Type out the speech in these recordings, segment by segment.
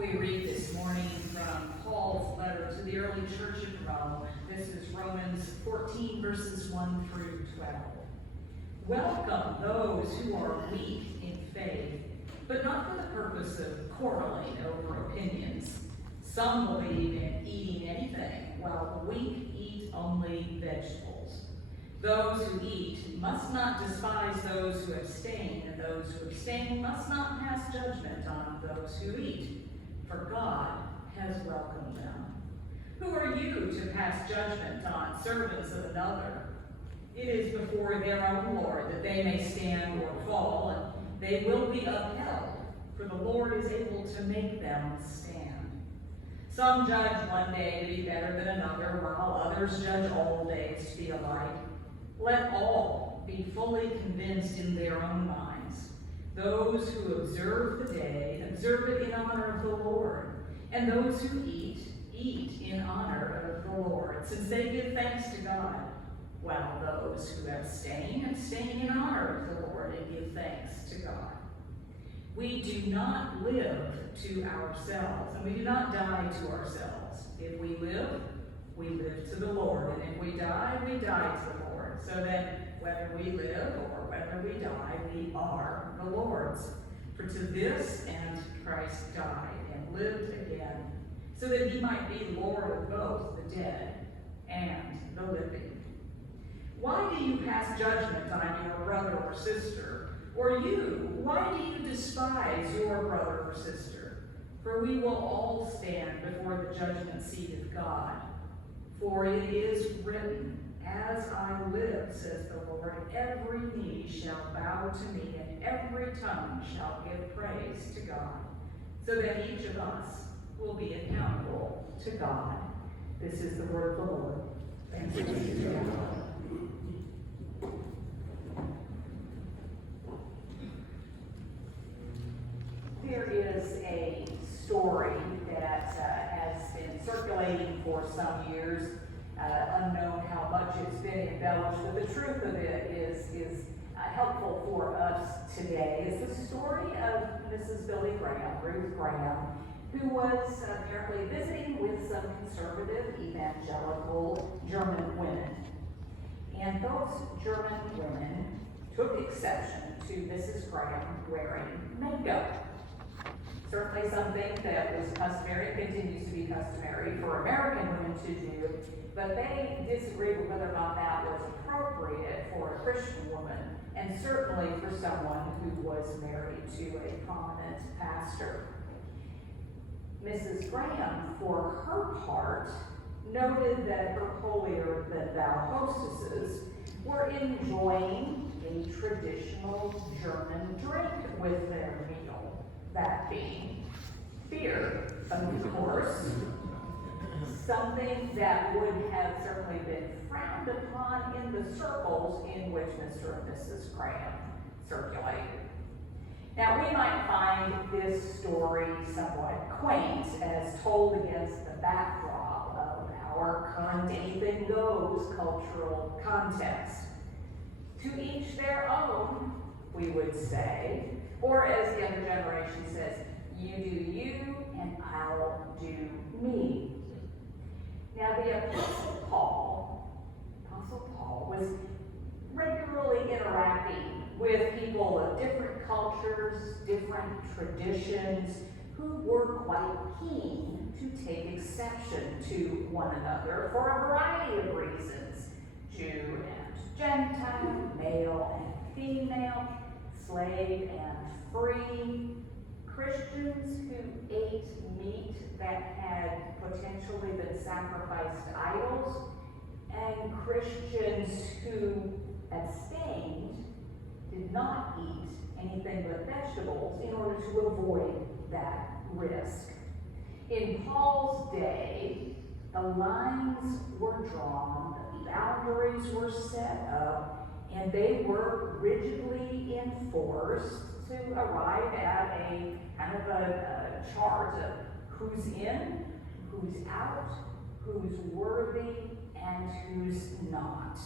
We read this morning from Paul's letter to the early church in Rome. This is Romans 14, verses 1 through 12. Welcome those who are weak in faith, but not for the purpose of quarreling over opinions. Some believe in eating anything, while the weak eat only vegetables. Those who eat must not despise those who abstain, and those who abstain must not pass judgment on those who eat, for God has welcomed them. Who are you to pass judgment on servants of another? It is before their own Lord that they may stand or fall, and they will be upheld, for the Lord is able to make them stand. Some judge one day to be better than another, while others judge all days to be alike. Let all be fully convinced in their own minds. Those who observe the day, observe it in honor of the Lord. And those who eat, eat in honor of the Lord, since they give thanks to God. While those who abstain, abstain in honor of the Lord and give thanks to God. We do not live to ourselves, and we do not die to ourselves. If we live to the Lord. And if we die to the Lord. So that whether we live or whether we die, we are the Lord's. For to this end Christ died and lived again, so that he might be Lord of both the dead and the living. Why do you pass judgment on your brother or sister? Or you, why do you despise your brother or sister? For we will all stand before the judgment seat of God. For it is written, as I live, says the Lord, every knee shall bow to me, and every tongue shall give praise to God, so that each of us will be accountable to God. This is the word of the Lord. Thanks be to God. There is a story that has been circulating for some years, unknown how much it's been embellished, but the truth of it is helpful for us today. It's the story of Mrs. Billy Graham, Ruth Graham, who was apparently visiting with some conservative evangelical German women. And those German women took exception to Mrs. Graham wearing makeup. Certainly something that was customary, continues to be customary for American women to do, but they disagreed with whether or not that was appropriate for a Christian woman, and certainly for someone who was married to a prominent pastor. Mrs. Graham, for her part, noted that her holier-than-thou hostesses were enjoying a traditional German drink with their meal, that being beer, of course. Something that would have certainly been frowned upon in the circles in which Mr. and Mrs. Graham circulated. Now, we might find this story somewhat quaint as told against the backdrop of our current anything goes cultural context. To each their own, we would say, or as the younger generation says, you do you and I'll do me. Now, the Apostle Paul was regularly interacting with people of different cultures, different traditions, who were quite keen to take exception to one another for a variety of reasons. Jew and Gentile, male and female, slave and free, Christians who ate meat that had potentially been sacrificed to idols, and Christians who abstained, did not eat anything but vegetables in order to avoid that risk. In Paul's day, the lines were drawn, the boundaries were set up, and they were rigidly enforced to arrive at a kind of a chart of who's in, who's out, who's worthy, and who's not.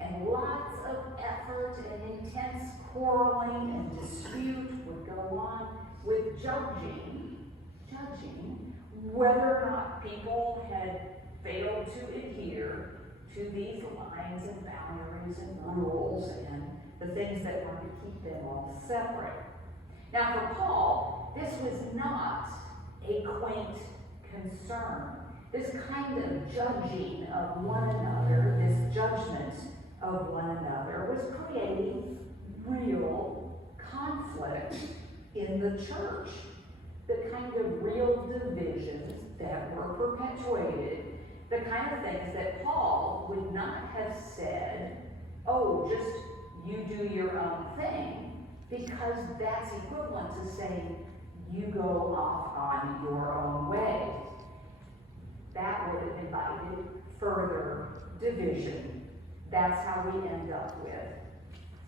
And lots of effort and intense quarreling and dispute would go on with judging whether or not people had failed to adhere to these lines and boundaries and rules and the things that were to keep them all separate. Now for Paul, this was not a quaint concern. This kind of judging of one another, this judgment of one another, was creating real conflict in the church. The kind of real divisions that were perpetuated, the kind of things that Paul would not have said, oh, just you do your own thing, because that's equivalent to saying you go off on your own way. That would have invited further division. That's how we end up with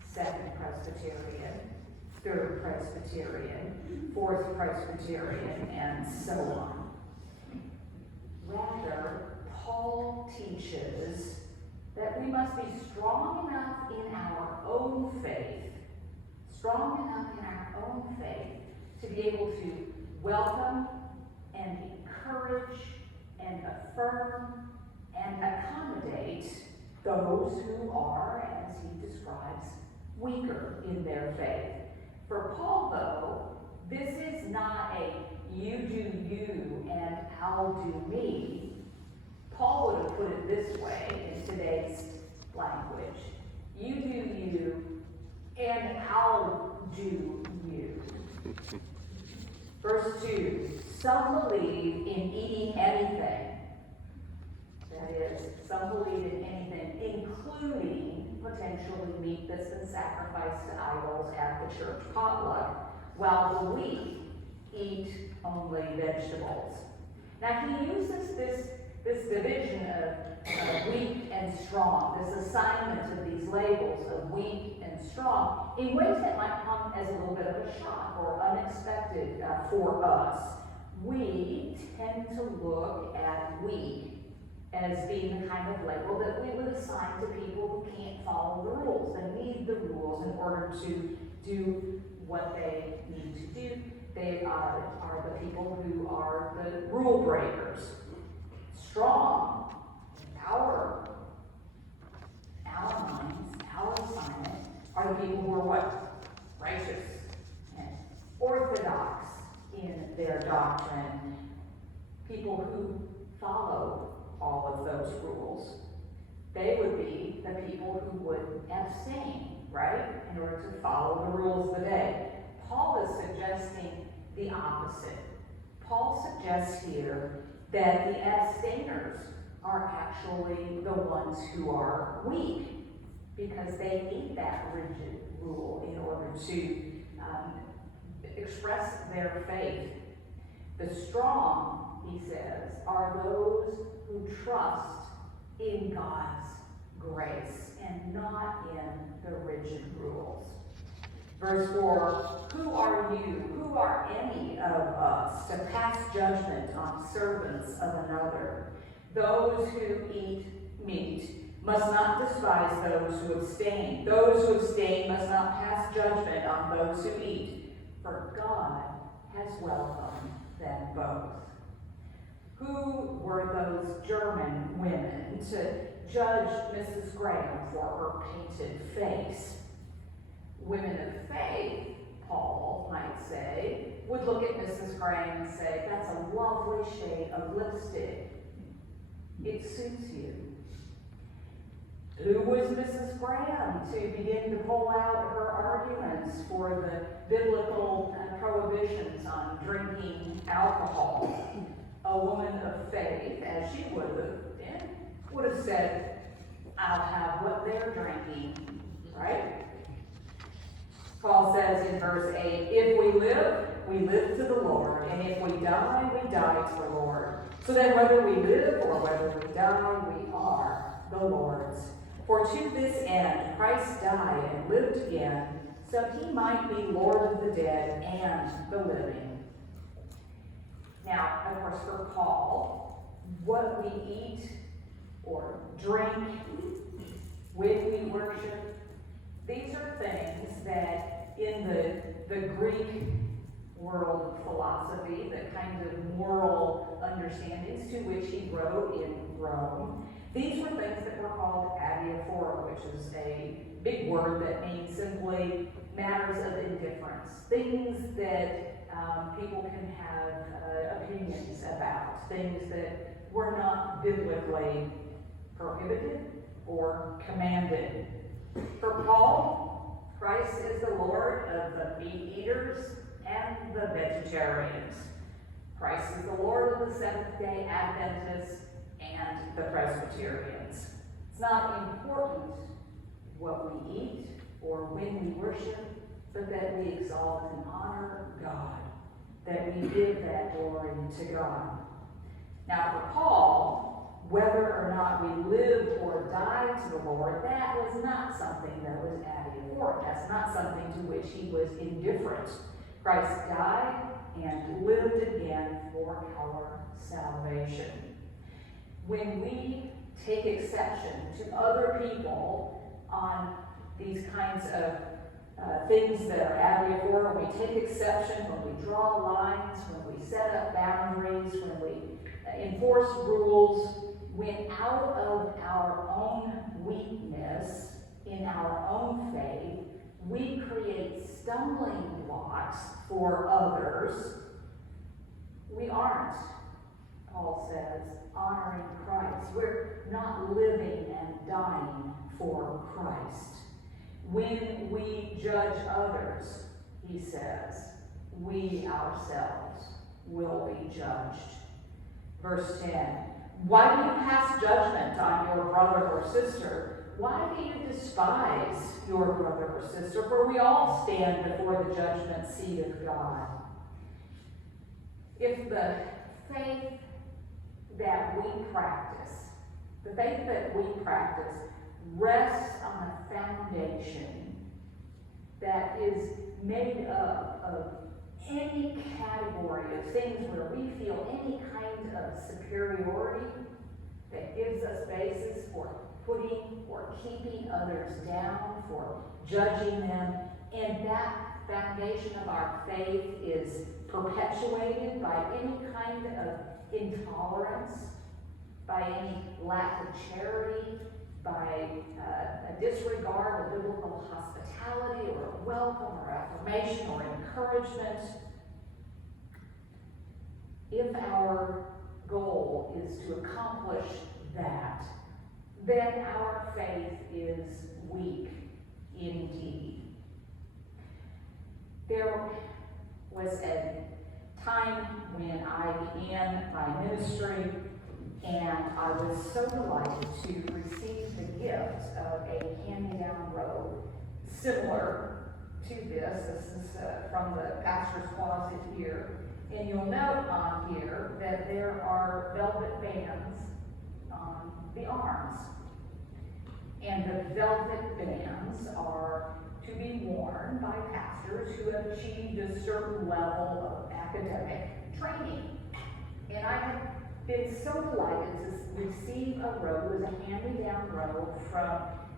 Second Presbyterian, Third Presbyterian, Fourth Presbyterian, and so on. Rather, Paul teaches that we must be strong enough in our own faith, to be able to welcome and encourage and affirm and accommodate those who are, as he describes, weaker in their faith. For Paul, though, this is not a you do you and I'll do me. Paul would have put it this way in today's language. You do you and I'll do you. Verse 2, some believe in eating anything. That is, some believe in anything, including potentially meat that's been sacrificed to idols at the church potluck, while the weak eat only vegetables. Now he uses this division of weak and strong, this assignment of these labels of weak and strong, in ways that might come as a little bit of a shock or unexpected for us. We tend to look at weak as being the kind of label that we would assign to people who can't follow the rules and need the rules in order to do what they need to do. They are the people who are the rule breakers. Strong, our minds, our assignment, are the people who are what? Righteous and orthodox in their doctrine. People who follow all of those rules. They would be the people who would abstain, right? In order to follow the rules of the day. Paul is suggesting the opposite. Paul suggests here that the abstainers are actually the ones who are weak, because they need that rigid rule in order to express their faith. The strong, he says, are those who trust in God's grace and not in the rigid rules. Verse 4, who are you, who are any of us to pass judgment on servants of another? Those who eat meat must not despise those who abstain. Those who abstain must not pass judgment on those who eat, for God has welcomed them both. Who were those German women to judge Mrs. Graham for her painted face? Women of faith, Paul might say, would look at Mrs. Graham and say, that's a lovely shade of lipstick. It suits you. Who was Mrs. Graham to begin to pull out her arguments for the biblical prohibitions on drinking alcohol? A woman of faith, as she would have said, I'll have what they're drinking, right? Paul says in verse 8, if we live to the Lord, and if we die to the Lord. So that whether we live or whether we die, we are the Lord's. For to this end Christ died and lived again, so he might be Lord of the dead and the living. Now, of course, for Paul, what we eat or drink, when we worship, these are things that in the Greek world of philosophy, the kind of moral understanding understandings to which he wrote in Rome. These were things that were called adiaphora, which is a big word that means simply matters of indifference, things that people can have opinions about, things that were not biblically prohibited or commanded. For Paul, Christ is the Lord of the meat eaters and the vegetarians. Christ is the Lord of the Seventh-day Adventists and the Presbyterians. It's not important what we eat or when we worship, but that we exalt and honor God, that we give that glory to God. Now for Paul, whether or not we live or die to the Lord, that was not something that was adiaphora. That's not something to which he was indifferent. Christ died and lived again for our salvation. When we take exception to other people on these kinds of things that are adiaphora, when we take exception, when we draw lines, when we set up boundaries, when we enforce rules, when out of our own weakness, in our own faith, we create stumbling blocks for others, we aren't, Paul says, honoring Christ. We're not living and dying for Christ. When we judge others, he says, we ourselves will be judged. Verse 10, why do you pass judgment on your brother or sister? Why do you despise your brother or sister? For we all stand before the judgment seat of God. If the faith that we practice, rests on a foundation that is made up of any category of things where we feel any kind of superiority that gives us basis for putting or keeping others down, for judging them, and that foundation of our faith is perpetuated by any kind of intolerance, by any lack of charity, by a disregard of biblical hospitality or welcome or affirmation or encouragement. If our goal is to accomplish that, then our faith is weak indeed. There was a time when I began my ministry, and I was so delighted to receive the gift of a hand-me-down robe similar to this. This is from the pastor's closet here. And you'll note on here that there are velvet bands on the arms. And the velvet bands are to be worn by pastors who have achieved a certain level of academic training. And I have been so delighted to receive a robe, it was a hand-me-down robe from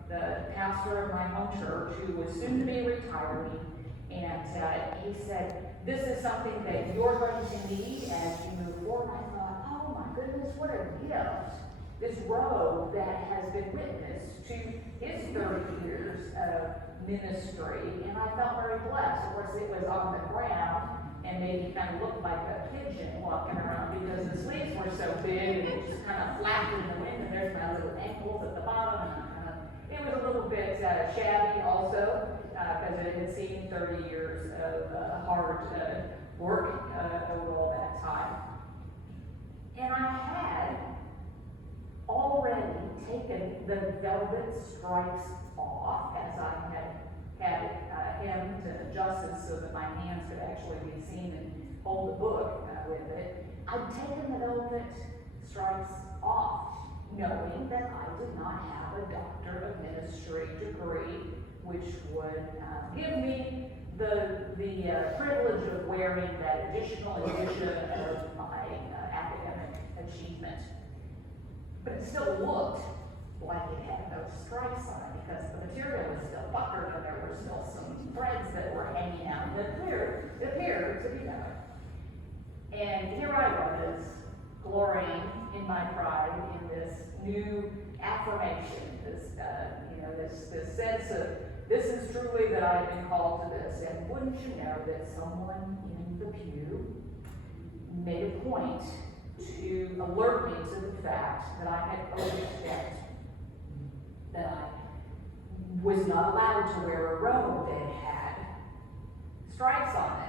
the pastor of my home church who was soon to be retiring. And he said, this is something that you're going to need as you move forward. I thought, oh my goodness, what a gift. This robe that has been witness to his 30 years of ministry. And I felt very blessed. Of course, it was on the ground and made me kind of look like a pigeon walking around because the sleeves were so big and it just kind of flapped in the wind, and there's my little ankles at the bottom. And it was a little bit shabby also because it had seen 30 years of hard work over all that time. And I had already taken the velvet stripes off as I had hemmed and adjusted so that my hands could actually be seen and hold the book with it. I'd taken the velvet stripes off, knowing that I did not have a doctor of ministry degree, which would give me the privilege of wearing that additional edition of my academic achievement. But it still looked like it had no stripes on it because the material was still puckered and there were still some threads that were hanging out that appeared to be there. And here I was, glorying in my pride in this new affirmation, this sense of this is truly that I have been called to this. And wouldn't you know that someone in the pew made a point to alert me to the fact that I had overstepped, that I was not allowed to wear a robe that had stripes on it.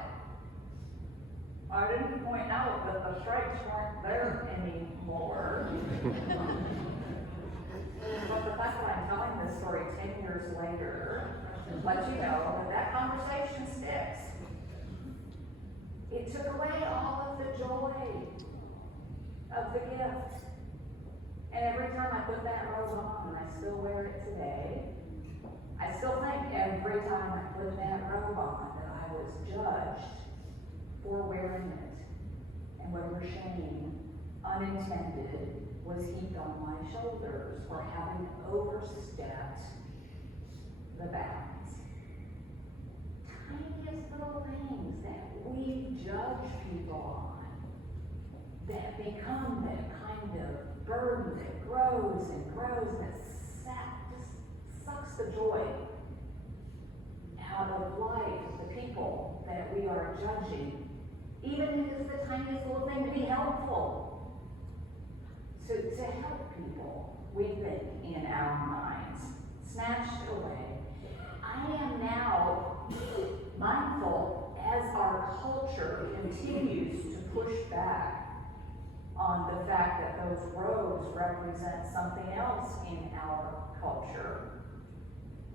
I didn't point out that the stripes weren't there anymore. But the fact that I'm telling this story 10 years later lets you know that conversation sticks. It took away all of the joy of the gift. And every time I put that robe on, and I still wear it today, I still think every time I put that robe on that I was judged for wearing it, and whatever shame, unintended, was heaped on my shoulders for having overstepped the bounds. Tiniest little things that we judge people on that become that kind of burden that grows and grows, that just sucks the joy out of life, the people that we are judging. Even if it's the tiniest little thing, to be helpful, to help people, we think in our minds, snatched away. I am now mindful as our culture continues to push back on the fact that those robes represent something else in our culture,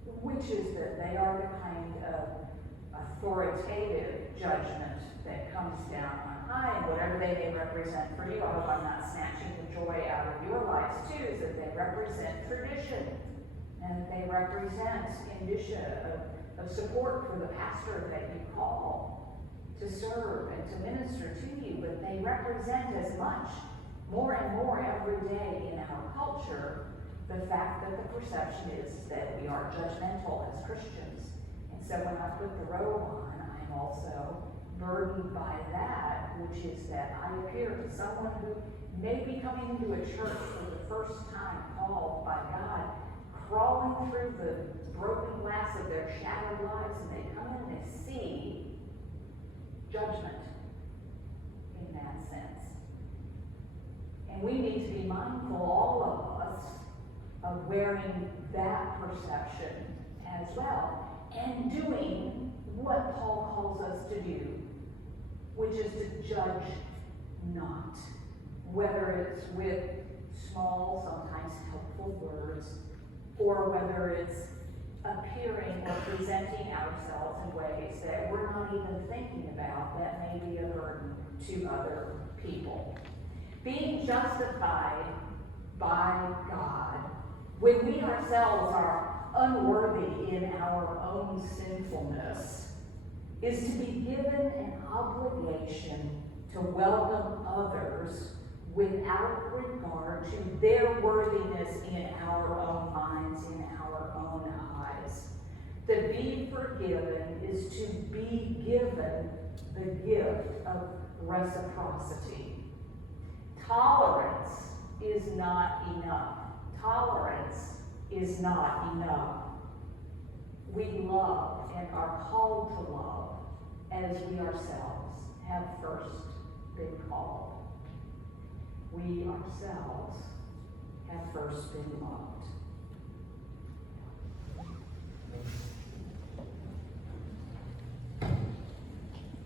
which is that they are the kind of authoritative judgment that comes down on high, and whatever they may represent for you. I hope I'm not snatching the joy out of your lives too, is that they represent tradition, and they represent indicia of support for the pastor that you call to serve and to minister to you, but they represent as much, more and more every day in our culture, the fact that the perception is that we are judgmental as Christians. And so when I put the robe on, I'm also burdened by that, which is that I appear to someone who may be coming into a church for the first time, called by God, crawling through the broken glass of their shattered lives, and they come in and they see judgment in that sense. And we need to be mindful, all of us, of wearing that perception as well, and doing what Paul calls us to do, which is to judge not. Whether it's with small, sometimes helpful words, or whether it's appearing or presenting ourselves in ways that we're not even thinking about that may be a burden to other people. Being justified by God when we ourselves are unworthy in our own sinfulness is to be given an obligation to welcome others without regard to their worthiness in our own minds, in our own eyes. To be forgiven is to be given the gift of reciprocity. Tolerance is not enough. Tolerance is not enough. We love and are called to love as we ourselves have first been called. We ourselves have first been loved.